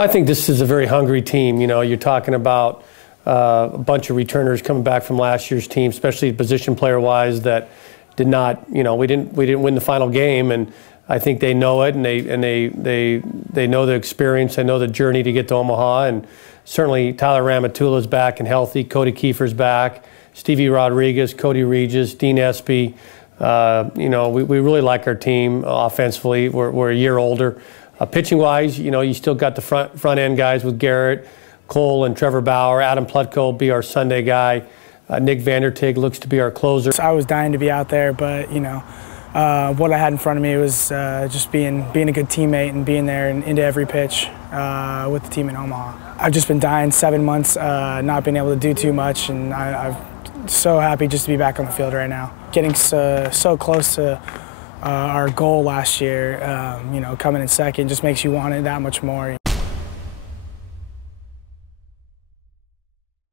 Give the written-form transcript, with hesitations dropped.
I think this is a very hungry team. You know, you're talking about a bunch of returners coming back from last year's team, especially position player-wise, that did not. You know, we didn't win the final game, and I think they know it, and they know the experience, they know the journey to get to Omaha, and certainly Tyler Ramatula's back and healthy. Cody Kiefer's back. Stevie Rodriguez, Cody Regis, Dean Espy. You know, we really like our team offensively. We're a year older. Pitching-wise, you know, you still got the front-end guys with Garrett, Cole, and Trevor Bauer. Adam Plutko will be our Sunday guy. Nick Vandertig looks to be our closer. I was dying to be out there, but, you know, what I had in front of me was just being a good teammate and being there and into every pitch with the team in Omaha. I've just been dying 7 months, not being able to do too much, and I'm so happy just to be back on the field right now. Getting so close to our goal last year, you know, coming in second just makes you want it that much more.